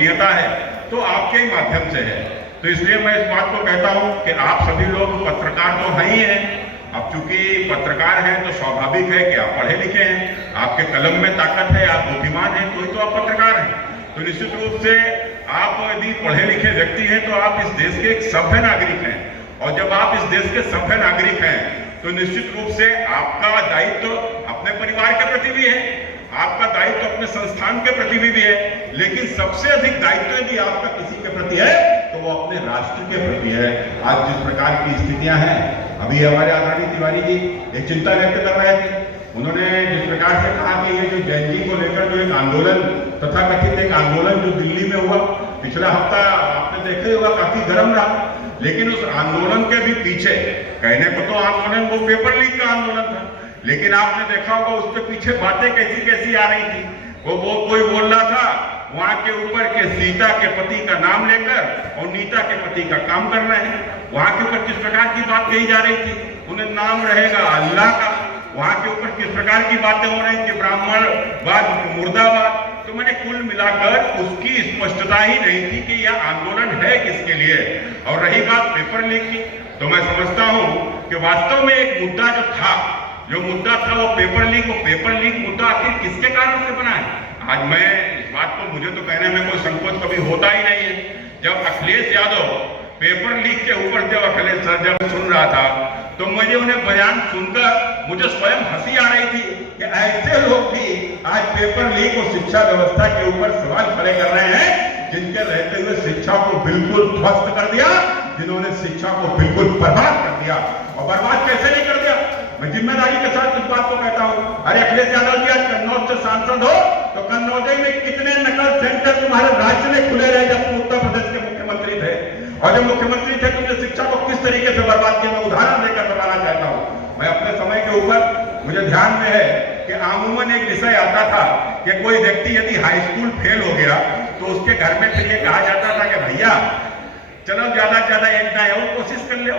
विश्वसनीयता है तो आपके ही माध्यम से है। तो इसलिए मैं इस बात को कहता हूं कि आप सभी लोग पत्रकार तो हैं ही हैं। अब चूंकि पत्रकार हैं तो स्वाभाविक है कि आप पढ़े लिखे हैं, आपके कलम में ताकत है, आप बुद्धिमान हैं, तो ही तो आप पत्रकार हैं। तो निश्चित रूप से आप यदि पढ़े लिखे व्यक्ति हैं तो आप इस देश के एक सभ्य नागरिक हैं, और जब आप इस देश के सभ्य नागरिक हैं तो निश्चित रूप से आपका दायित्व अपने परिवार के प्रति भी है, आपका दायित्व अपने संस्थान के प्रति भी है, लेकिन सबसे अधिक दायित्व यदि आपका किसी के प्रति है तो वो अपने राष्ट्र के प्रति है। आज जिस प्रकार की स्थितियां हैं, अभी हमारे आदरणीय तिवारी जी एक चिंता व्यक्त कर रहे थे, उन्होंने जिस प्रकार से कहा कि ये जो जैन जी को लेकर जो एक आंदोलन, तथा कथित एक आंदोलन जो दिल्ली में हुआ पिछला हफ्ता, आपने देखा ही होगा, काफी गर्म रहा, लेकिन उस आंदोलन के भी पीछे, कहने को तो आंदोलन वो पेपर लीक का आंदोलन था, लेकिन आपने देखा होगा उसके पीछे बातें कैसी कैसी आ रही थी। वो कोई बोल रहा था वहां के ऊपर के सीता के पति का नाम लेकर और नीता के पति का काम कर रहे हैं, वहां के ऊपर किस प्रकार की बात कही जा रही थी, उन्हें नाम रहेगा अल्लाह का, वहां के ऊपर किस प्रकार की बातें हो रही कि ब्राह्मणवाद मुर्दाबाद। तो मैंने कुल मिलाकर उसकी स्पष्टता ही नहीं थी कि यह आंदोलन है किसके लिए। और रही बात पेपर लीक की, तो मैं समझता हूं कि वास्तव में एक मुद्दा जो मुद्दा था वो पेपर लीक मुद्दा आखिर किसके कारण से बना है। आज मैं इस बात को, मुझे तो कहने में कोई संकोच कभी होता ही नहीं है। जब अखिलेश यादव पेपर लीक के ऊपर जब सुन रहा था तो मुझे उन्हें बयान सुनकर मुझे स्वयं हंसी आ रही थी कि ऐसे लोग भी आज पेपर लीक और शिक्षा व्यवस्था के ऊपर सवाल खड़े कर रहे हैं, जिनके रहते हुए शिक्षा को बिल्कुल ध्वस्त कर दिया, जिन्होंने शिक्षा को बिल्कुल बर्बाद कर दिया। और बर्बाद कैसे नहीं कर दिया, मैं जिम्मेदारी के साथ इस बात को कहता हूं। अरे अखिलेश यादव जी आज कन्नौज से सांसद हो तो कन्नौज में कितने नकल सेंटर तुम्हारे राज्य में खुले रहे जब तुम उत्तर प्रदेश के मुख्यमंत्री थे, और जब मुख्यमंत्री थे तुमने शिक्षा को किस तरीके से बर्बाद किया, मैं उदाहरण देकर बताना चाहता हूं। मैं अपने समय के ऊपर, मुझे ध्यान में है कि अमूमन एक विषय आता था कि कोई व्यक्ति यदि हाई स्कूल फेल हो गया तो उसके घर में फिर ये कहा जाता था कि भैया चलो ज्यादा से ज्यादा एक दाएं और कोशिश कर लो,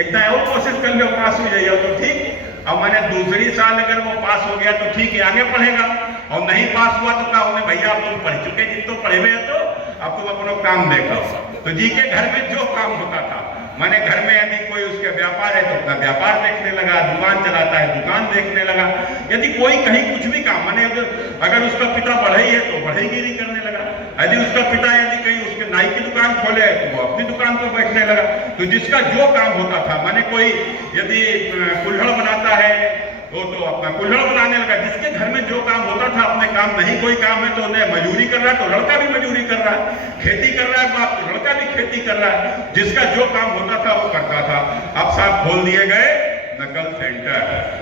एक दाएं और कोशिश कर लो, पास हो जाइए तो ठीक। अब मैंने दूसरी साल अगर वो पास हो गया तो ठीक है, आगे पढ़ेगा, और नहीं पास हुआ तो कहा उन्हें भैया अब तुम पढ़ चुके, जिन तो पढ़े हुए तो अब तुम अपना काम देखो। तो जी के घर में जो काम होता था, मैंने घर में यदि कोई उसके व्यापार है तो अपना व्यापार देखने लगा, दुकान चलाता है दुकान देखने लगा, यदि कोई कहीं कुछ भी काम, मैंने अगर उसका पिता बढ़ई है तो बढ़ईगिरी करने लगा, यदि उसका पिता यदि कहीं उसके नाई की दुकान खोले तो वो अपनी दुकान पर बैठने लगा। तो जिसका जो काम होता था, मैंने कोई यदि कुल्हड़ बनाता है वो तो अपना कुल्हड़ बनाने लगा, जिसके घर में जो काम होता था अपने काम, नहीं कोई काम है तो उन्हें मजदूरी कर रहा है तो लड़का भी मजदूरी कर रहा है, खेती कर रहा है बाप तो लड़का भी खेती कर रहा है, जिसका जो काम होता था वो करता था। अब साहब खोल दिए गए नकल सेंटर।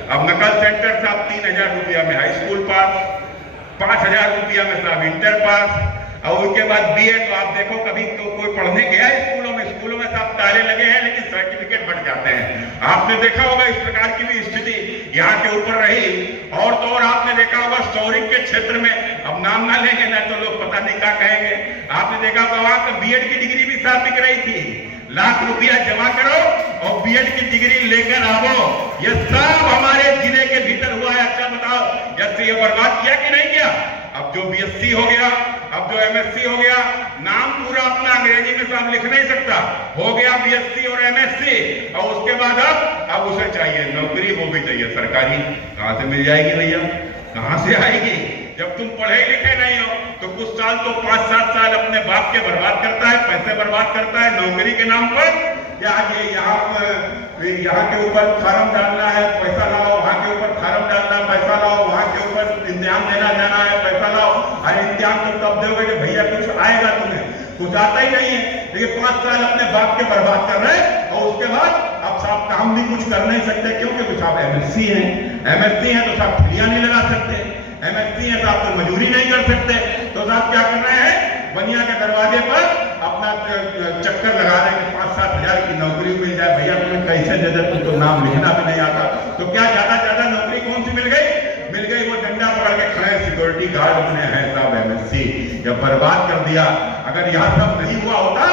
अब नकल सेंटर साहब 3000 रुपया में हाई स्कूल पास, 5000 रुपया में साहब इंटर पास, और उसके बाद बीए। तो आप देखो कभी तो कोई पढ़ने गया स्कूलों में साहब ताले लगे हैं लेकिन सर्टिफिकेट बढ़ जाते हैं। आपने देखा होगा इस प्रकार की भी स्थिति यहाँ के ऊपर रही। और तो और आपने देखा होगा शौरिक के क्षेत्र में, अब नाम ना लेंगे ना तो लोग पता नहीं क्या कहेंगे, आपने देखा होगा वहां पर बीएड की डिग्री भी साहब बिक रही थी, लाख रुपया जमा करो और बीएड की डिग्री लेकर आओ। ये सब हमारे जिले के भीतर हुआ है। अच्छा बताओ, जैसे ये बर्बाद किया कि नहीं किया। अब जो बीएससी हो गया, अब जो एमएससी हो गया, नाम पूरा अपना अंग्रेजी में साहब लिख नहीं सकता, हो गया बीएससी और एमएससी, और उसके बाद अब उसे चाहिए नौकरी, वो भी चाहिए सरकारी। कहां से मिल जाएगी भैया, कहां से आएगी। जब तुम पढ़े लिखे नहीं हो तो कुछ साल तो 5-7 साल अपने बाप के बर्बाद करता है, पैसे बर्बाद करता है नौकरी के नाम पर। यहाँ के ऊपर फार्म डालना है पैसा लाओ, वहां के ऊपर फार्म डालना पैसा लाओ, वहां के ऊपर इम्तिहान देना जाना है पैसा लाओ। अरे इम्तिहान तो तब दोगे कि भैया कुछ आएगा, तुम्हें कुछ आता ही नहीं है। लेकिन 5 साल अपने बाप के बर्बाद कर रहे हैं, और उसके बाद अब साहब काम भी कुछ कर नहीं सकते, क्योंकि साहब एमएससी है तो साहब ठिलिया नहीं लगा सकते, एमएससी है साहब तो मजदूरी नहीं कर सकते। तो साहब क्या कर रहे हैं, बनिया के दरवाजे पर अपना चक्कर लगा रहे हैं कि 5-7 हजार की नौकरी मिल जाए। भैया तुम्हें कैसे दे दे, तुम तो नाम लिखना भी नहीं आता। तो क्या ज्यादा नौकरी कौन सी मिल गई वो डंडा पकड़ के खड़े सिक्योरिटी गार्ड अपने हैं साहब एमएससी, जब बर्बाद कर दिया। अगर यह सब नहीं हुआ होता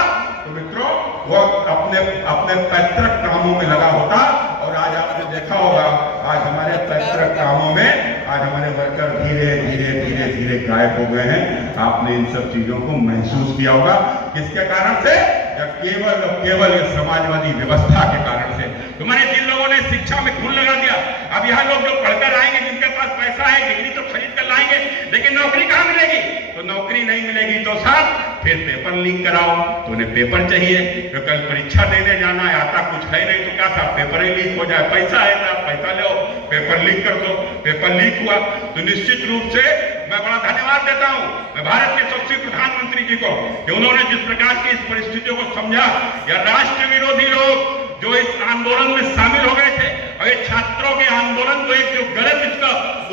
तो मित्रों वो अपने पैतृक कामों में लगा होता। और आज आपने देखा होगा आज हमारे पैतृक कामों में आज हमारे वर्कर धीरे धीरे धीरे धीरे गायब हो गए हैं। आपने इन सब चीजों को महसूस किया होगा। किसके कारण से? जब केवल और केवल समाजवादी व्यवस्था के कारण से। तुम्हारे जिन लोगों ने शिक्षा में खून लगा दिया, अब यहाँ लोग जो पढ़कर आएंगे, जिनके पास पैसा है, डिग्री तो खरीद कर लाएंगे, लेकिन नौकरी कहाँ मिलेगी? तो नौकरी नहीं मिलेगी तो साहब फिर पेपर लीक कराओ, तो उन्हें पेपर चाहिए। तो कल परीक्षा देने जाना है, आता कुछ है नहीं, तो क्या साहब पेपर ही लीक हो जाए, पैसा है तो आप पैसा लो, पेपर लीक कर दो। पेपर लीक हुआ तो निश्चित रूप से मैं बड़ा धन्यवाद देता हूं मैं भारत के सबसे प्रधानमंत्री जी को कि उन्होंने जिस प्रकार की इस परिस्थितियों को समझा। या राष्ट्र विरोधी लोग जो इस आंदोलन में शामिल हो गए थे और ये छात्रों के आंदोलन को एक जो गलत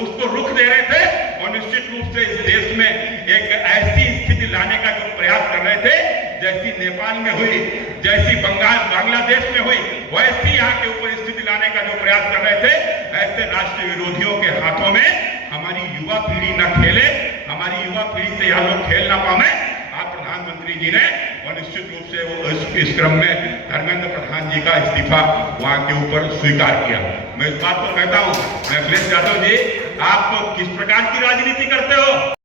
उसको रुख दे रहे थे और निश्चित रूप से इस देश में एक ऐसी स्थिति लाने का जो प्रयास कर रहे थे, जैसी नेपाल में हुई, जैसी बांग्लादेश में हुई, वैसी यहाँ के ऊपर स्थिति लाने का जो प्रयास कर रहे थे, ऐसे राष्ट्र विरोधियों के हाथों में हमारी युवा पीढ़ी न खेले, हमारी युवा पीढ़ी से यहाँ लोग खेल ना पाए। आप प्रधानमंत्री जी ने और निश्चित रूप से वो इस क्रम में धर्मेंद्र प्रधान जी का इस्तीफा वहां के ऊपर स्वीकार किया। मैं इस बात को कहता हूं, मैं अखिलेश यादव जी, आप किस प्रकार की राजनीति करते हो?